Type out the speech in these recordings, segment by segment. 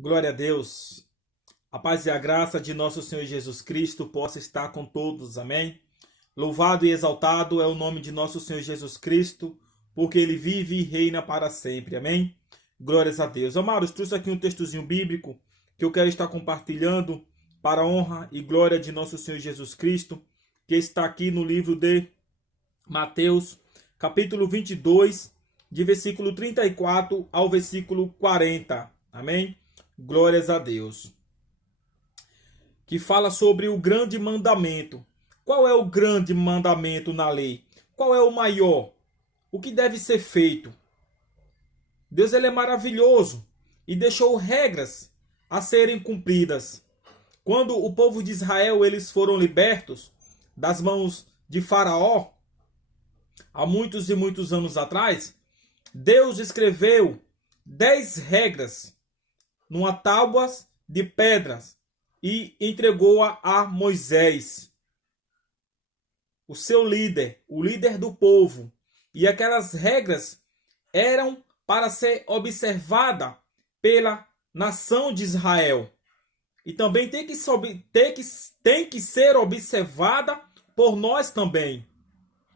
Glória a Deus. A paz e a graça de nosso Senhor Jesus Cristo possa estar com todos. Amém. Louvado e exaltado é o nome de nosso Senhor Jesus Cristo, porque Ele vive e reina para sempre. Amém. Glórias a Deus. Amados, trouxe aqui um textozinho bíblico que eu quero estar compartilhando para a honra e glória de nosso Senhor Jesus Cristo, que está aqui no livro de Mateus, capítulo 22, de versículo 34 ao versículo 40. Amém. Glórias a Deus. Que fala sobre o grande mandamento. Qual é o grande mandamento na lei? Qual é o maior? O que deve ser feito? Deus ele é maravilhoso e deixou regras a serem cumpridas. Quando o povo de Israel eles foram libertos das mãos de Faraó, há muitos e muitos anos atrás, Deus escreveu 10 regras numa tábua de pedras e entregou-a a Moisés, o seu líder, o líder do povo. E aquelas regras eram para ser observada pela nação de Israel. E também tem que ser observada por nós também.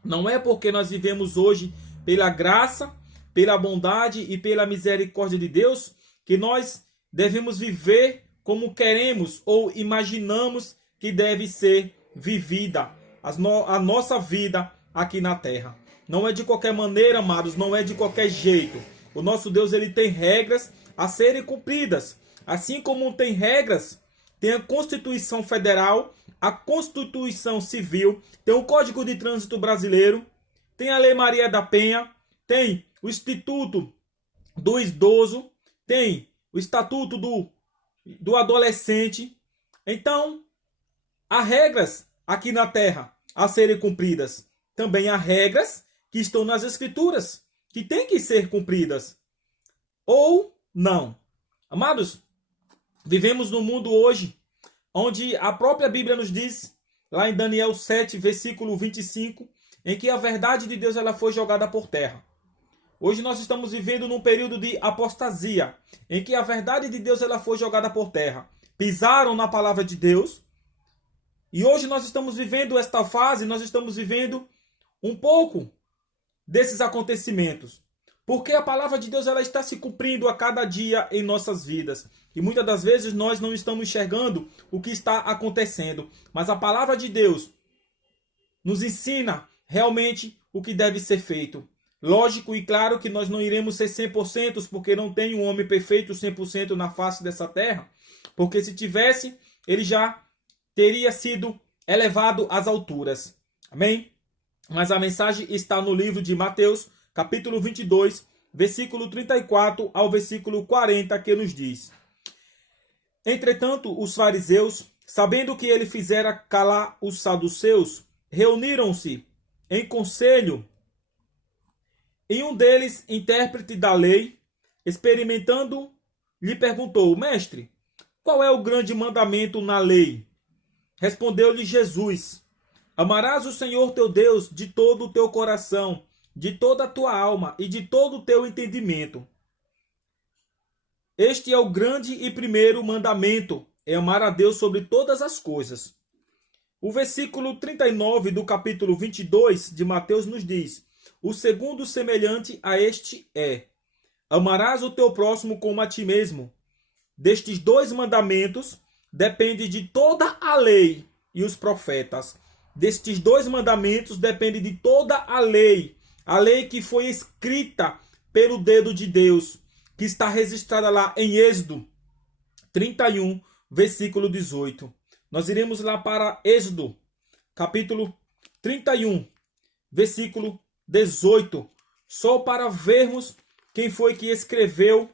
Não é porque nós vivemos hoje pela graça, pela bondade e pela misericórdia de Deus que nós devemos viver como queremos ou imaginamos que deve ser vivida a nossa vida aqui na terra. Não é de qualquer maneira, amados, não é de qualquer jeito. O nosso Deus ele tem regras a serem cumpridas. Assim como tem regras, tem a Constituição Federal, a Constituição Civil, tem o Código de Trânsito Brasileiro, tem a Lei Maria da Penha, tem o Instituto do Idoso, tem o Estatuto do Adolescente. Então, há regras aqui na terra a serem cumpridas. Também há regras que estão nas Escrituras, que têm que ser cumpridas. Ou não. Amados, vivemos num mundo hoje onde a própria Bíblia nos diz, lá em Daniel 7, versículo 25, em que a verdade de Deus ela foi jogada por terra. Hoje nós estamos vivendo num período de apostasia, em que a verdade de Deus ela foi jogada por terra. Pisaram na palavra de Deus. E hoje nós estamos vivendo esta fase, nós estamos vivendo um pouco desses acontecimentos. Porque a palavra de Deus ela está se cumprindo a cada dia em nossas vidas. E muitas das vezes nós não estamos enxergando o que está acontecendo. Mas a palavra de Deus nos ensina realmente o que deve ser feito. Lógico e claro que nós não iremos ser 100%, porque não tem um homem perfeito 100% na face dessa terra. Porque se tivesse, ele já teria sido elevado às alturas. Amém? Mas a mensagem está no livro de Mateus, capítulo 22, versículo 34 ao versículo 40, que nos diz: Entretanto, os fariseus, sabendo que ele fizera calar os saduceus, reuniram-se em conselho. E um deles, intérprete da lei, experimentando, lhe perguntou: Mestre, qual é o grande mandamento na lei? Respondeu-lhe Jesus: Amarás o Senhor teu Deus de todo o teu coração, de toda a tua alma e de todo o teu entendimento. Este é o grande e primeiro mandamento, é amar a Deus sobre todas as coisas. O versículo 39 do capítulo 22 de Mateus nos diz: O segundo semelhante a este é: amarás o teu próximo como a ti mesmo. Destes dois mandamentos depende de toda a lei e os profetas. Destes dois mandamentos depende de toda a lei que foi escrita pelo dedo de Deus, que está registrada lá em Êxodo 31, versículo 18. Nós iremos lá para Êxodo, capítulo 31, versículo 18, só para vermos quem foi que escreveu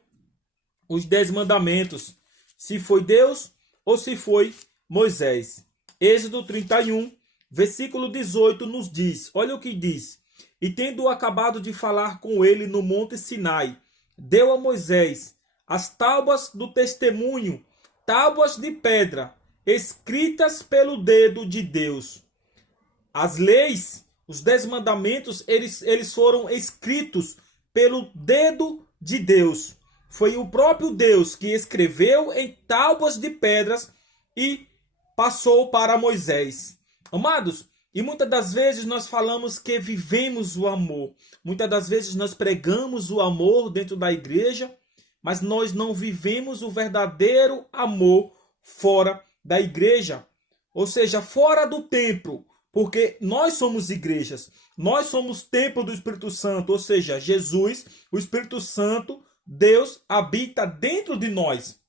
os 10 mandamentos, se foi Deus ou se foi Moisés. Êxodo 31, versículo 18 nos diz, olha o que diz: E tendo acabado de falar com ele no monte Sinai, deu a Moisés as tábuas do testemunho, tábuas de pedra, escritas pelo dedo de Deus. As leis, os 10 mandamentos, eles foram escritos pelo dedo de Deus. foi o próprio Deus que escreveu em tábuas de pedras e passou para Moisés. Amados, e muitas das vezes nós falamos que vivemos o amor. Muitas das vezes nós pregamos o amor dentro da igreja, mas nós não vivemos o verdadeiro amor fora da igreja. Ou seja, fora do templo. Porque nós somos igrejas. Nós somos templo do Espírito Santo. Ou seja, Jesus, o Espírito Santo, Deus habita dentro de nós.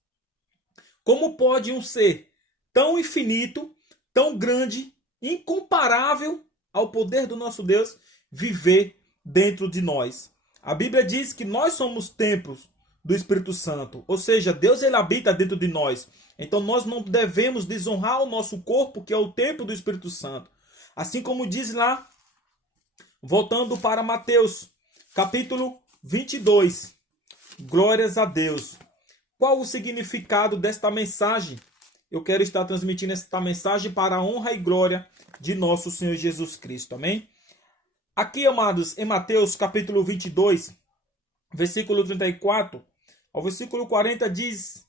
Como pode um ser tão infinito, tão grande, incomparável ao poder do nosso Deus, viver dentro de nós? A Bíblia diz que nós somos templos do Espírito Santo, ou seja, Deus ele habita dentro de nós. Então nós não devemos desonrar o nosso corpo, que é o templo do Espírito Santo. Assim como diz lá, voltando para Mateus, capítulo 22. Glórias a Deus. Qual o significado desta mensagem? Eu quero estar transmitindo esta mensagem para a honra e glória de nosso Senhor Jesus Cristo. Amém? Aqui, amados, em Mateus capítulo 22, versículo 34 ao versículo 40, diz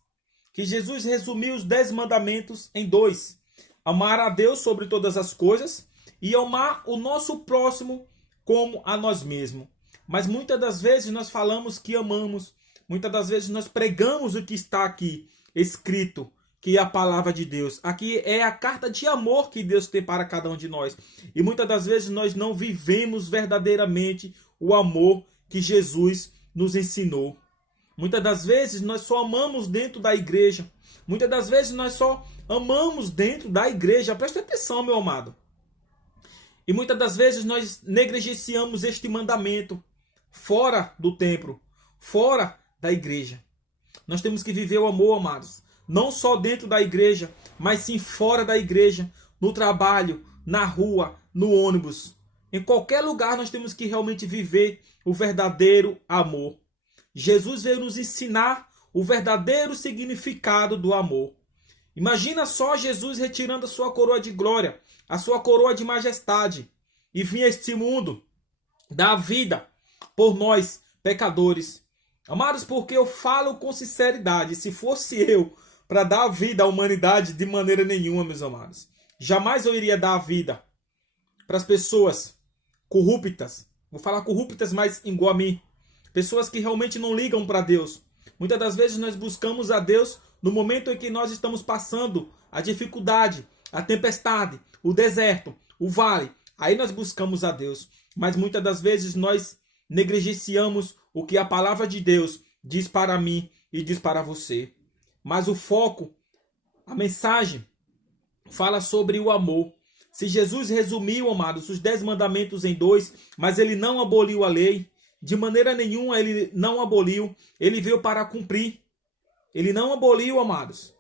que Jesus resumiu os 10 mandamentos em 2. Amar a Deus sobre todas as coisas e amar o nosso próximo como a nós mesmos. Mas muitas das vezes nós falamos que amamos, muitas das vezes nós pregamos o que está aqui escrito, que é a palavra de Deus. Aqui é a carta de amor que Deus tem para cada um de nós. E muitas das vezes nós não vivemos verdadeiramente o amor que Jesus nos ensinou. Muitas das vezes nós só amamos dentro da igreja. Muitas das vezes nós só amamos dentro da igreja. Preste atenção, meu amado. E muitas das vezes nós negligenciamos este mandamento fora do templo, fora da igreja. Nós temos que viver o amor, amados. Não só dentro da igreja, mas sim fora da igreja, no trabalho, na rua, no ônibus. Em qualquer lugar nós temos que realmente viver o verdadeiro amor. Jesus veio nos ensinar o verdadeiro significado do amor. Imagina só Jesus retirando a sua coroa de glória, a sua coroa de majestade, e vir a este mundo dar vida por nós, pecadores. Amados, porque eu falo com sinceridade, se fosse eu para dar vida à humanidade, de maneira nenhuma, meus amados. Jamais eu iria dar a vida para as pessoas corruptas. Vou falar corruptas, mas igual a mim. Pessoas que realmente não ligam para Deus. Muitas das vezes nós buscamos a Deus no momento em que nós estamos passando a dificuldade, a tempestade, o deserto, o vale. Aí nós buscamos a Deus. Mas muitas das vezes nós negligenciamos o que a palavra de Deus diz para mim e diz para você. Mas o foco, a mensagem, fala sobre o amor. Se Jesus resumiu, amados, os 10 mandamentos em 2, mas ele não aboliu a lei, de maneira nenhuma ele não aboliu, ele veio para cumprir. Ele não aboliu, amados.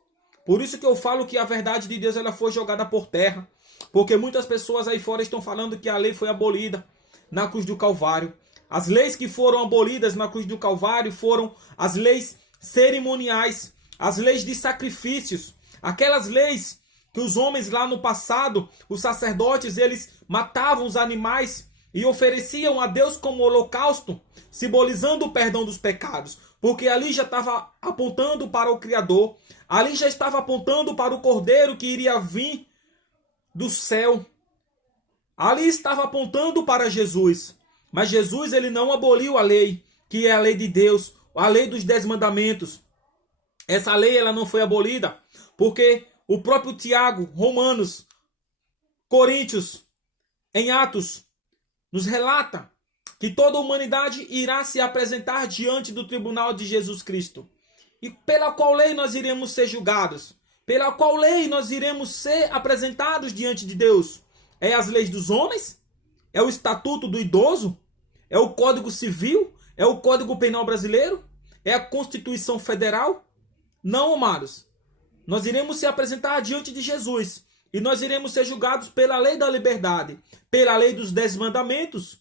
Por isso que eu falo que a verdade de Deus ela foi jogada por terra, porque muitas pessoas aí fora estão falando que a lei foi abolida na cruz do Calvário. As leis que foram abolidas na cruz do Calvário foram as leis cerimoniais, as leis de sacrifícios, aquelas leis que os homens lá no passado, os sacerdotes, eles matavam os animais e ofereciam a Deus como holocausto, simbolizando o perdão dos pecados, porque ali já estava apontando para o Criador, ali já estava apontando para o Cordeiro que iria vir do céu, ali estava apontando para Jesus. Mas Jesus ele não aboliu a lei, que é a lei de Deus, a lei dos 10 mandamentos. Essa lei ela não foi abolida, porque o próprio Tiago, Romanos, Coríntios, em Atos, nos relata que toda a humanidade irá se apresentar diante do tribunal de Jesus Cristo. E pela qual lei nós iremos ser julgados? Pela qual lei nós iremos ser apresentados diante de Deus? É as leis dos homens? É o estatuto do idoso? É o Código Civil? É o Código Penal Brasileiro? É a Constituição Federal? Não, amados. Nós iremos se apresentar diante de Jesus. E nós iremos ser julgados pela lei da liberdade, pela lei dos 10 mandamentos.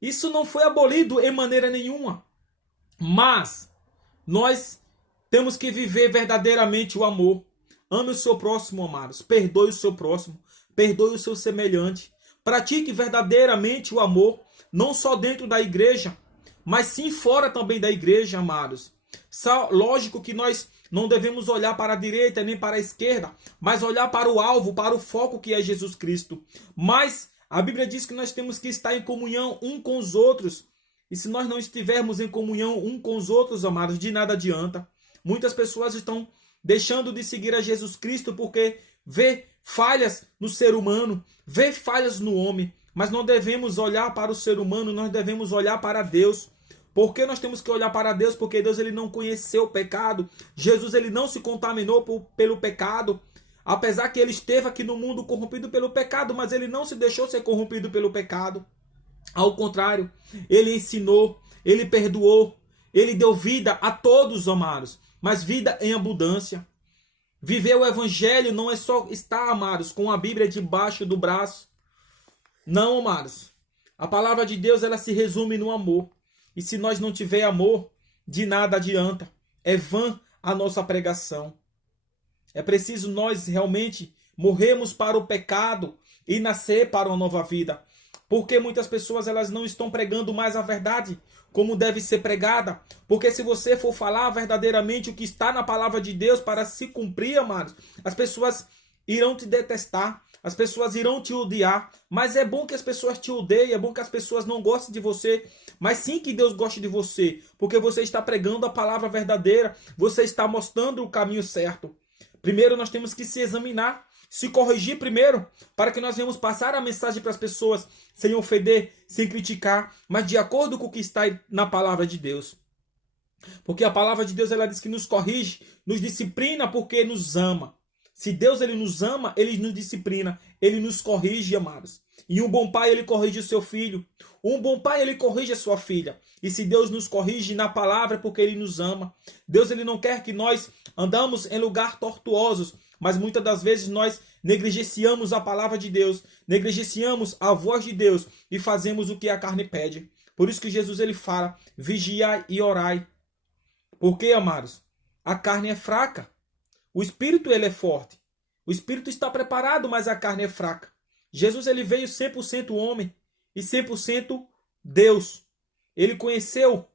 Isso não foi abolido em maneira nenhuma. Mas nós temos que viver verdadeiramente o amor. Ame o seu próximo, amados. Perdoe o seu próximo. Perdoe o seu semelhante. Pratique verdadeiramente o amor, não só dentro da igreja, mas sim fora também da igreja, amados. Lógico que nós não devemos olhar para a direita nem para a esquerda, mas olhar para o alvo, para o foco que é Jesus Cristo. Mas a Bíblia diz que nós temos que estar em comunhão um com os outros. E se nós não estivermos em comunhão um com os outros, amados, de nada adianta. Muitas pessoas estão deixando de seguir a Jesus Cristo porque vê falhas no ser humano, vê falhas no homem. Mas não devemos olhar para o ser humano, nós devemos olhar para Deus. Por que nós temos que olhar para Deus? Porque Deus ele não conheceu o pecado. Jesus ele não se contaminou pelo pecado. Apesar que ele esteve aqui no mundo corrompido pelo pecado, mas ele não se deixou ser corrompido pelo pecado. Ao contrário, ele ensinou, ele perdoou, ele deu vida a todos, amados, mas vida em abundância. Viver o evangelho não é só estar, amados, com a Bíblia debaixo do braço. Não, amados. A palavra de Deus ela se resume no amor. E se nós não tiver amor, de nada adianta. É vã a nossa pregação. É preciso nós realmente morrermos para o pecado e nascer para uma nova vida. Porque muitas pessoas elas não estão pregando mais a verdade como deve ser pregada. Porque se você for falar verdadeiramente o que está na palavra de Deus para se cumprir, amados, as pessoas irão te detestar. As pessoas irão te odiar, mas é bom que as pessoas te odeiem, é bom que as pessoas não gostem de você, mas sim que Deus goste de você, porque você está pregando a palavra verdadeira, você está mostrando o caminho certo. Primeiro nós temos que se examinar, se corrigir primeiro, para que nós venhamos passar a mensagem para as pessoas, sem ofender, sem criticar, mas de acordo com o que está na palavra de Deus. Porque a palavra de Deus ela diz que nos corrige, nos disciplina porque nos ama. Se Deus ele nos ama, ele nos disciplina, ele nos corrige, amados. E um bom pai ele corrige o seu filho. Um bom pai ele corrige a sua filha. E se Deus nos corrige na palavra é porque ele nos ama. Deus ele não quer que nós andamos em lugares tortuosos, mas muitas das vezes nós negligenciamos a palavra de Deus, negligenciamos a voz de Deus e fazemos o que a carne pede. Por isso que Jesus ele fala: vigiai e orai. Porque, amados, a carne é fraca. O espírito ele é forte. O espírito está preparado, mas a carne é fraca. Jesus ele veio 100% homem e 100% Deus. Ele conheceu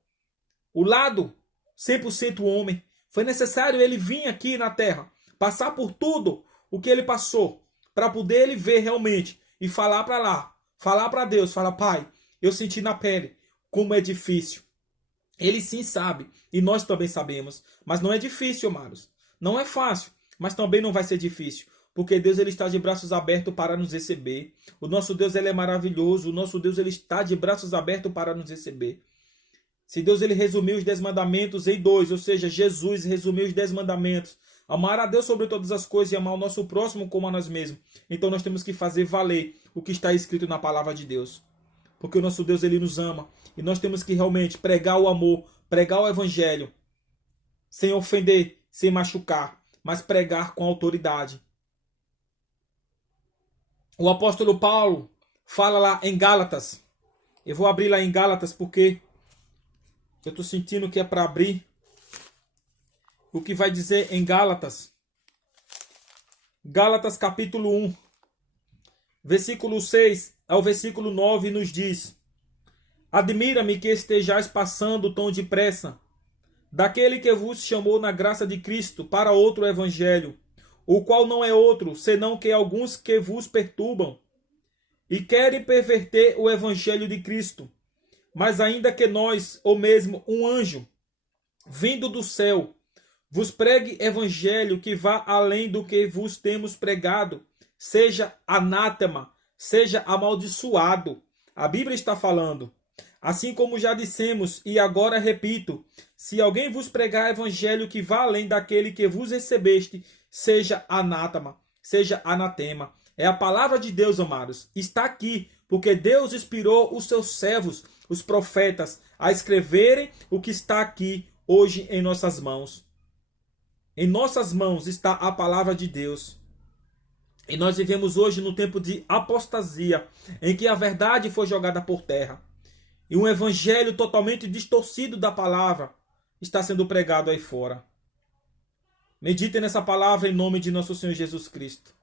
o lado 100% homem. Foi necessário ele vir aqui na terra, passar por tudo o que ele passou, para poder ele ver realmente e falar para lá, falar para Deus, falar: Pai, eu senti na pele como é difícil. Ele sim sabe e nós também sabemos, mas não é difícil, amados. Não é fácil, mas também não vai ser difícil, porque Deus ele está de braços abertos para nos receber. O nosso Deus ele é maravilhoso, o nosso Deus ele está de braços abertos para nos receber. Se Deus ele resumiu os 10 mandamentos em 2, ou seja, Jesus resumiu os 10 mandamentos, amar a Deus sobre todas as coisas e amar o nosso próximo como a nós mesmos. Então nós temos que fazer valer o que está escrito na palavra de Deus. Porque o nosso Deus ele nos ama e nós temos que realmente pregar o amor, pregar o evangelho, sem ofender, sem machucar, mas pregar com autoridade. O apóstolo Paulo fala lá em Gálatas. Eu vou abrir lá em Gálatas porque eu estou sentindo que é para abrir. O que vai dizer em Gálatas? Gálatas capítulo 1, versículo 6 ao versículo 9 nos diz: admira-me que estejais passando tão depressa daquele que vos chamou na graça de Cristo para outro evangelho, o qual não é outro, senão que alguns que vos perturbam e querem perverter o evangelho de Cristo. Mas ainda que nós, ou mesmo um anjo, vindo do céu, vos pregue evangelho que vá além do que vos temos pregado, seja anátema, seja amaldiçoado. A Bíblia está falando. Assim como já dissemos, e agora repito, se alguém vos pregar evangelho que vá além daquele que vos recebeste, seja anátema, seja anatema. É a palavra de Deus, amados. Está aqui, porque Deus inspirou os seus servos, os profetas, a escreverem o que está aqui hoje em nossas mãos. Em nossas mãos está a palavra de Deus. E nós vivemos hoje no tempo de apostasia, em que a verdade foi jogada por terra. E um evangelho totalmente distorcido da palavra está sendo pregado aí fora. Meditem nessa palavra em nome de nosso Senhor Jesus Cristo.